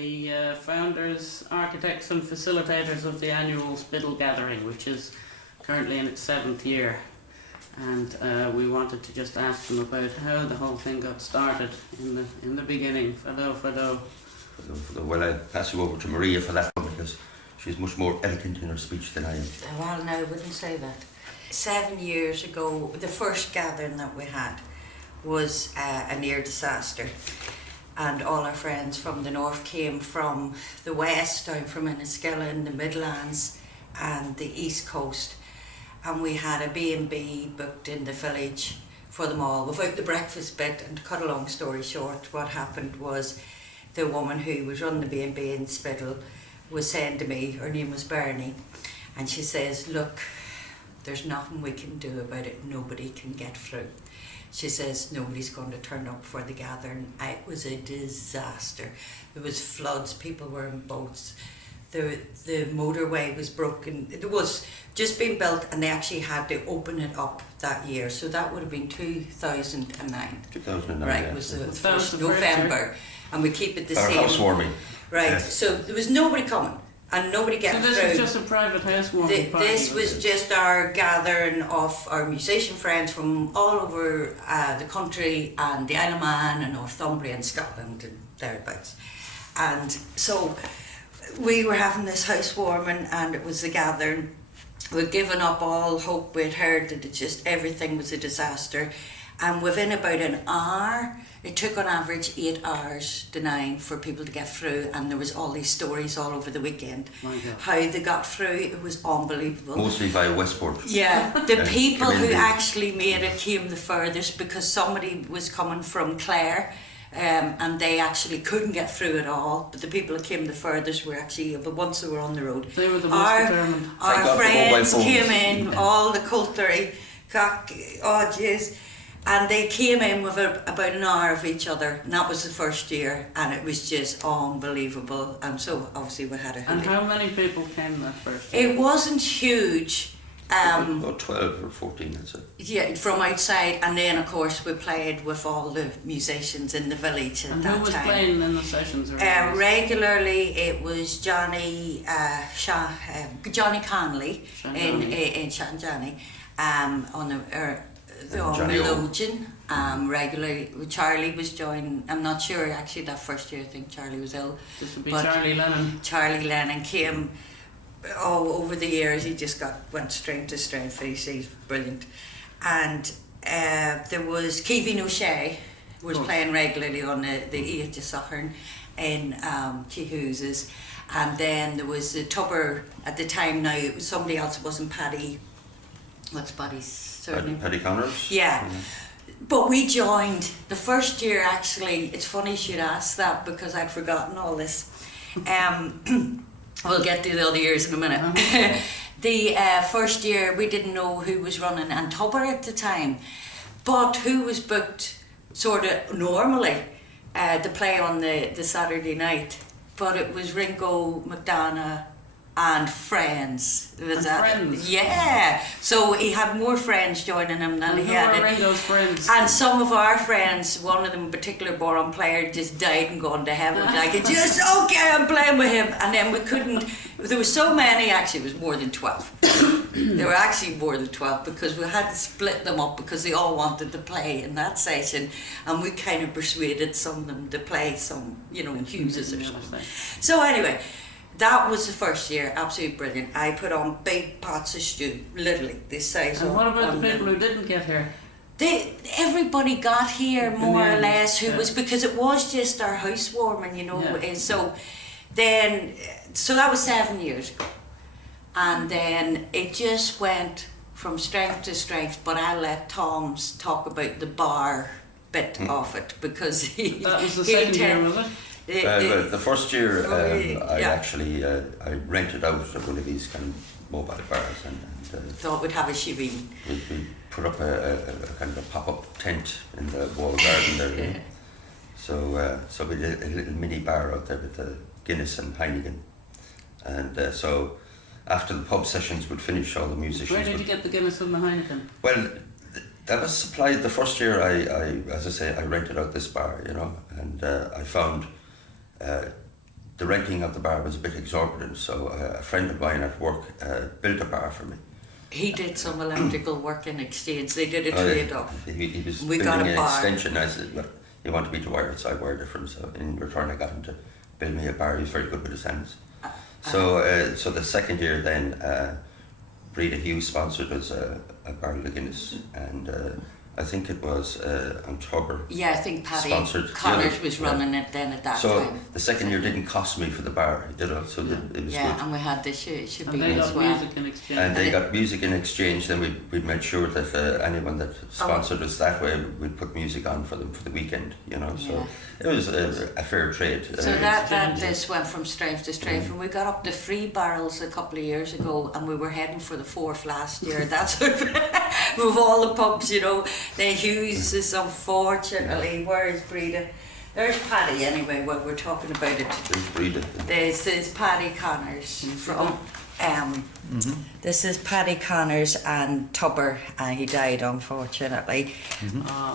the founders, architects and facilitators of the annual Spiddal Gathering, which is currently in its 7th year. And we wanted to just ask them about how the whole thing got started in the beginning. Fado. Well, I'll pass you over to Maria for that one because she's much more eloquent in her speech than I am. Well, no, I wouldn't say that. 7 years ago, the first gathering that we had was a near disaster. And all our friends from the north came from the west, down from Enniskillen, the Midlands and the east coast. And we had a B&B booked in the village for them all without the breakfast bit. And to cut a long story short, what happened was the woman who was running the B&B in Spiddal was saying to me, her name was Bernie, and she says, look, there's nothing we can do about it, nobody can get through. She says nobody's going to turn up for the gathering. It was a disaster. There was floods, people were in boats. The motorway was broken. It was just being built and they actually had to open it up that year. So that would have been 2009. 2009, right, yeah. was the That was 1st the November. And we keep it the same. Our housewarming. Right, Yes. so there was nobody coming and nobody getting So through. this was just a private housewarming party? This was just our gathering of our musician friends from all over the country and the Isle of Man and Northumbria and Scotland and thereabouts. And so we were having this housewarming and it was the gathering. We'd given up all hope. We'd heard that everything was a disaster. And within about an hour, it took on average 8 hours to 9 for people to get through, and there was all these stories all over the weekend. My God. How they got through, it was unbelievable. Mostly via Westport. Yeah, the people who community. actually made it came the furthest because somebody was coming from Clare and they actually couldn't get through at all. But the people who came the furthest were actually, but once they were on the road. They were the most determined. Thank Our God for friends mobile came phones. in, all the coterie, oh jeez. And they came in with about an hour of each other, and that was the first year, and it was just unbelievable. And so obviously we had a And hooligan. how many people came that first year? It wasn't huge, About 12 or 14, I'd say. yeah, from outside, and then of course we played with all the musicians in the village at And that who was time. playing in the sessions? Regularly, it was Johnny Johnny Conley in Shanjani, on the Johnny O. Melodeon. Regularly, Charlie was joining. I'm not sure actually that first year. I think Charlie was ill. This would be but Charlie Lennon. Charlie Lennon came. Oh, over the years, he just went strength to strength. He's brilliant. And there was Keevin O'Shea was playing regularly on the Eat to Suckern in Chihuses. And then there was the tubber at the time. Now it was somebody else. It wasn't Paddy. What's Paddy's surname? Paddy Connors? Yeah. But we joined the first year. Actually, it's funny you should ask that because I'd forgotten all this. We'll get to the other years in a minute. The first year we didn't know who was running Antubber at the time, but who was booked sort of normally to play on the Saturday night. But it was Ringo, McDonough and friends. Friends? Yeah. So he had more friends joining him than And he who had. were Ringo's friends? And some of our friends, one of them in particular, Boron player, just died and gone to heaven. Like, it just, okay, I'm playing with him. And then we couldn't, there were so many, actually, it was more than 12. There were actually more than 12 because we had to split them up because they all wanted to play in that session. And we kind of persuaded some of them to play some, in Hughes or something. So anyway, that was the first year, absolutely brilliant. I put on big pots of stew, literally, this size. And what about on the people who didn't get here? Everybody got here more or less who yeah. was, because it was just our housewarming, Yeah. and so that was 7 years ago. And then it just went from strength to strength, but I'll let Tom's talk about the bar bit of it because That was the second year, was it? Well, the first year, I yeah. actually I rented out one of these kind of mobile bars and Thought we'd have a shireen. we put up a kind of a pop-up tent in the wall garden there. You know. So we did a little mini bar out there with the Guinness and Heineken, and so after the pub sessions would finish, all the musicians. Where did you get the Guinness and the Heineken? Well, that was supplied the first year. I as I say, I rented out this bar, and I found the renting of the bar was a bit exorbitant, so a friend of mine at work built a bar for me. He did some electrical work in exchange. They did a trade-off. He was We building got a an bar. extension. I said, well, you wanted me to wire it, so I wired it for him. So in return, I got him to build me a bar. He was very good with his hands. So the second year then, Breda Hughes sponsored us a barrel of Guinness, and I think it was October. Yeah, I think Paddy Sponsored. Connors Yeah, was yeah. running it then at that So time. the second year didn't cost me for the bar, it did also, it was Yeah, good. and we had the And Shibeen they as got well. music in exchange. And they And got music in exchange. Then we made sure that anyone that sponsored us that way, we'd put music on for them for the weekend. You know, so Yeah. it was a fair trade. So that this went from strength to strength, and we got up to 3 barrels a couple of years ago, and we were heading for the 4th last year. That's with all the pubs, you know. The Hughes is unfortunately. Where is Breda? There's Paddy anyway. While we're talking about it, this is Paddy Connors from. This is Paddy Connors and Tubber, and he died unfortunately.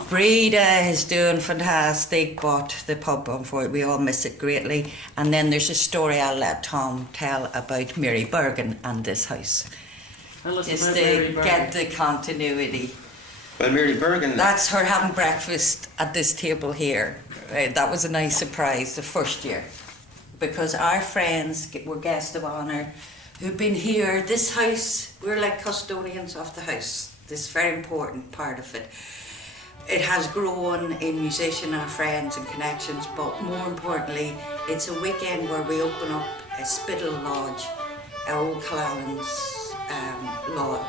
Breda is doing fantastic, but the pub, unfortunately, we all miss it greatly. And then there's a story I'll let Tom tell about Mary Bergen and this house, Tell us just about to Mary Bergen. get the continuity. Well, Mary Bergen. That's her having breakfast at this table here. That was a nice surprise the first year, because our friends were guests of honour who've been here. This house, we're like custodians of the house. This is a very important part of it. It has grown in musician and friends and connections, but more importantly, it's a weekend where we open up a Spiddal Lodge, Old Callan's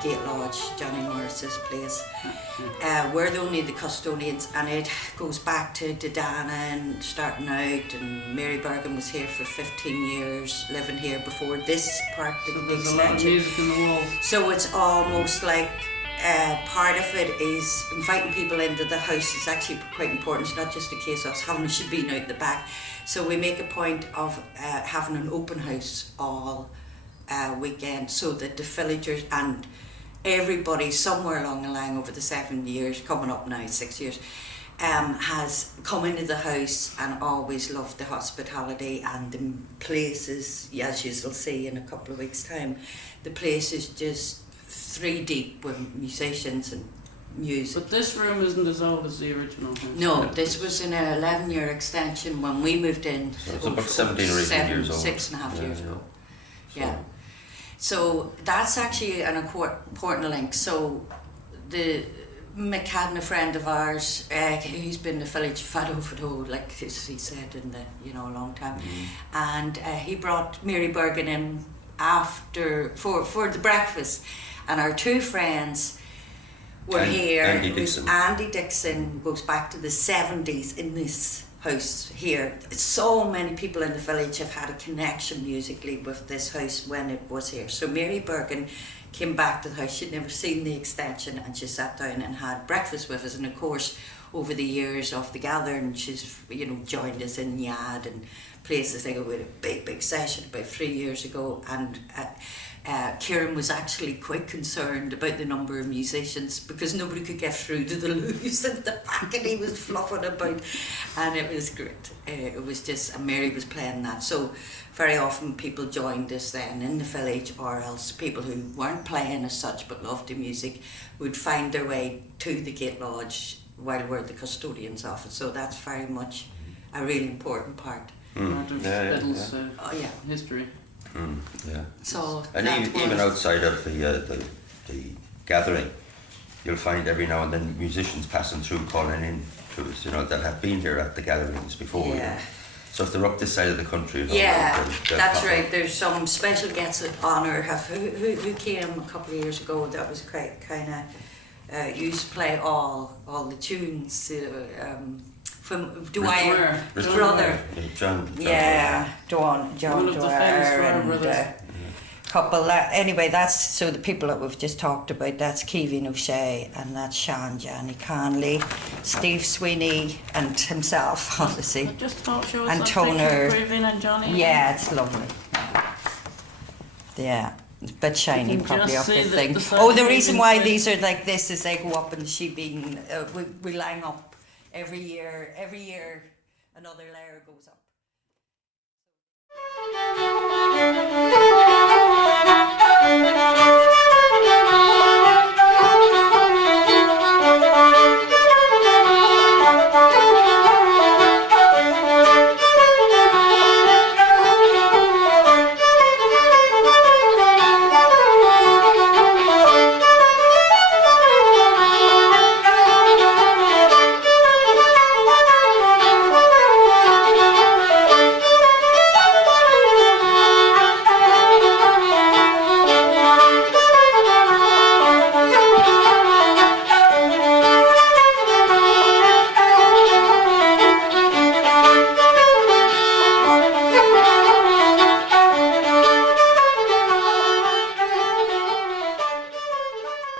Gate Lodge, Johnny Morris's place. We're only the custodians, and it goes back to Didana and starting out, and Mary Bergen was here for 15 years, living here before this part of the There's a lot of extension. music in the walls. So it's almost like part of it is inviting people into the house is actually quite important. It's not just a case of us having a shebeen out the back. So we make a point of having an open house all weekend, so that the villagers and everybody somewhere along the line over the 7 years, coming up now 6 years, has come into the house and always loved the hospitality and the places. As you'll see in a couple of weeks' time, the place is just 3 deep with musicians and music. But this room isn't as old as the original house. No, this was an 11-year extension when we moved in. So it's about 17 or 18 years old. 6.5 years ago. So- Yeah. So that's actually an important link. So the McCadden, a friend of ours, he's been in the village fado, like he said, in the a long time, and he brought Mary Bergen in after for the breakfast, and our 2 friends were here. Andy Dixon. Andy Dixon goes back to the 70s in this house here. So many people in the village have had a connection musically with this house when it was here. So Mary Bergen came back to the house. She'd never seen the extension, and she sat down and had breakfast with us. And of course, over the years of the gathering, she's joined us in Yad and places. Like we had a big session about 3 years ago, and Kieran was actually quite concerned about the number of musicians, because nobody could get through to the loos at the back, and he was fluffing about, and it was great. It was just, and Mary was playing that. So very often people joined us then in the village, or else people who weren't playing as such but loved the music would find their way to the Gate Lodge while we're the custodians of it. So that's very much a really important part. Part of Spiddal's history. Yeah. So And even outside of the gathering, you'll find every now and then musicians passing through, calling in to us, that have been here at the gatherings before. Yeah. So if they're up this side of the country, Yeah, they'll that's pop right. up. There's some special guests of honour who came a couple of years ago. That was quite kind of used to play all the tunes from Dwyer, his brother. John. Yeah, John One of the famous Dwyer, Dwyer and brothers. couple that. Anyway, that's so the people that we've just talked about. That's Kevin O'Shea, and that's Sean Johnny Conley, Steve Sweeney, and himself, obviously. I just thought she was And that picture Toner. of Griffin and Johnny. Yeah, it's lovely. Yeah, it's a bit shiny You can probably just off the see thing. the Oh, the circle reason moving why through. these are like this is they go up and she being we line up every year another layer goes up.